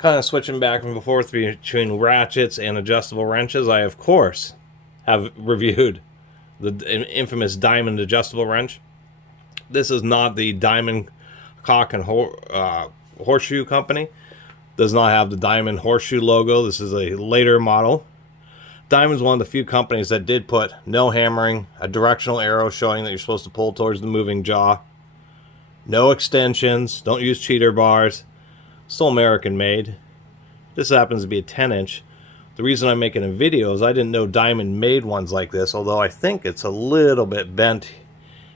kind of switching back and forth between ratchets and adjustable wrenches, I of course have reviewed the infamous diamond adjustable wrench. This is not the Diamond Cock and Horseshoe company. Does not have the diamond horseshoe logo. This is a later model. Diamond's one of the few companies that did put no hammering, a directional arrow showing that you're supposed to pull towards the moving jaw, no extensions, don't use cheater bars, still American made. This happens to be a 10-inch. The reason I'm making a video is I didn't know Diamond made ones like this, although I think it's a little bit bent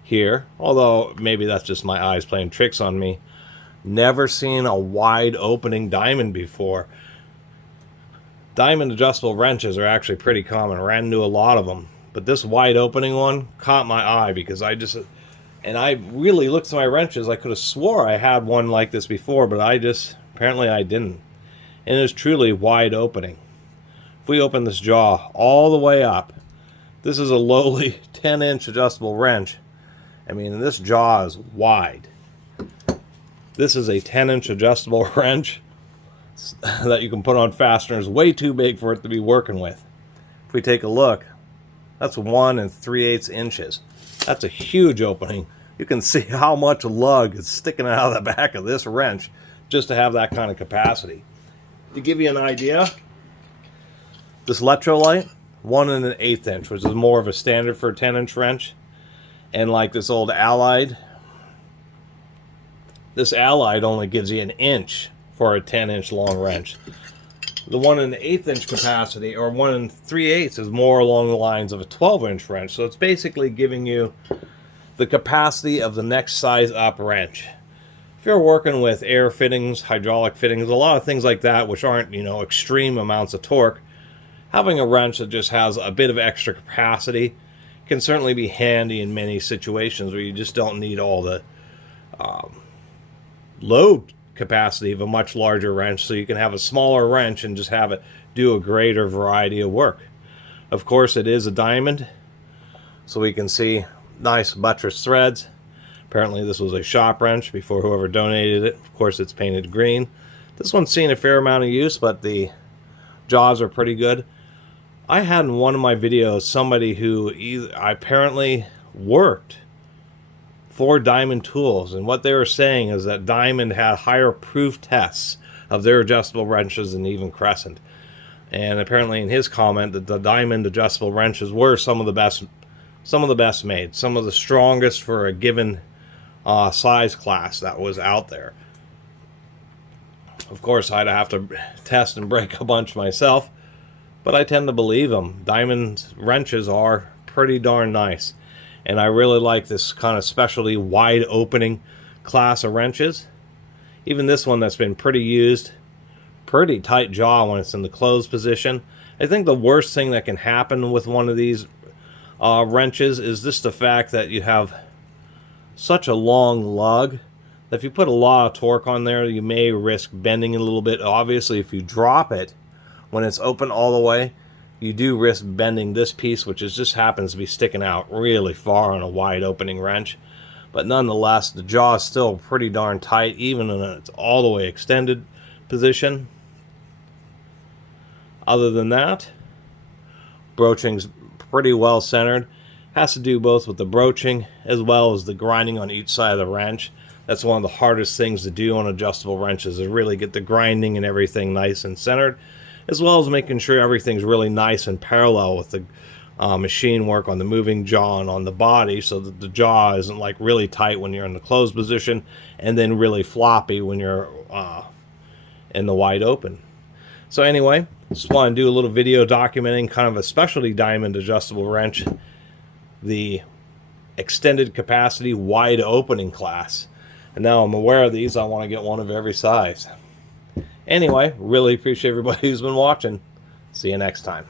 here, although maybe that's just my eyes playing tricks on me. Never seen a wide opening diamond before. Diamond adjustable wrenches are actually pretty common. I ran into a lot of them, but this wide opening one caught my eye because I really looked at my wrenches. I could have swore I had one like this before, but apparently I didn't. And it was truly wide opening. If we open this jaw all the way up, this is a lowly 10-inch adjustable wrench. I mean, this jaw is wide. This is a 10-inch adjustable wrench that you can put on fasteners, way too big for it to be working with. If we take a look, that's 1 3/8 inches. That's a huge opening. You can see how much lug is sticking out of the back of this wrench just to have that kind of capacity. To give you an idea, this electrolyte, 1 1/8 inch, which is more of a standard for a 10-inch wrench. And like this old Allied, this Allied only gives you 1 inch for a 10-inch long wrench. The 1 1/8 inch capacity, or 1 3/8, is more along the lines of a 12-inch wrench. So it's basically giving you the capacity of the next size up wrench. If you're working with air fittings, hydraulic fittings, a lot of things like that, which aren't, extreme amounts of torque, having a wrench that just has a bit of extra capacity can certainly be handy in many situations where you just don't need all the load capacity of a much larger wrench, so you can have a smaller wrench and just have it do a greater variety of work. Of course, it is a diamond, so we can see nice buttress threads. Apparently this was a shop wrench before whoever donated it. Of course, it's painted green. This one's seen a fair amount of use, but the jaws are pretty good. I had in one of my videos somebody who apparently worked for Diamond Tools, and what they were saying is that Diamond had higher proof tests of their adjustable wrenches than even Crescent. And apparently in his comment that the Diamond adjustable wrenches were some of the best made, some of the strongest for a given size class that was out there. Of course, I'd have to test and break a bunch myself, but I tend to believe them. Diamond wrenches are pretty darn nice. And I really like this kind of specialty wide opening class of wrenches. Even this one that's been pretty used, pretty tight jaw when it's in the closed position. I think the worst thing that can happen with one of these wrenches is just the fact that you have such a long lug that if you put a lot of torque on there, you may risk bending it a little bit. Obviously, if you drop it when it's open all the way, you do risk bending this piece, which just happens to be sticking out really far on a wide opening wrench. But nonetheless, the jaw is still pretty darn tight, even in its all the way extended position. Other than that, broaching's pretty well centered. Has to do both with the broaching as well as the grinding on each side of the wrench. That's one of the hardest things to do on adjustable wrenches, is really get the grinding and everything nice and centered, as well as making sure everything's really nice and parallel with the machine work on the moving jaw and on the body, so that the jaw isn't like really tight when you're in the closed position and then really floppy when you're in the wide open. So anyway, just want to do a little video documenting kind of a specialty diamond adjustable wrench, the extended capacity wide opening class. And now I'm aware of these, I want to get one of every size. Anyway, really appreciate everybody who's been watching. See you next time.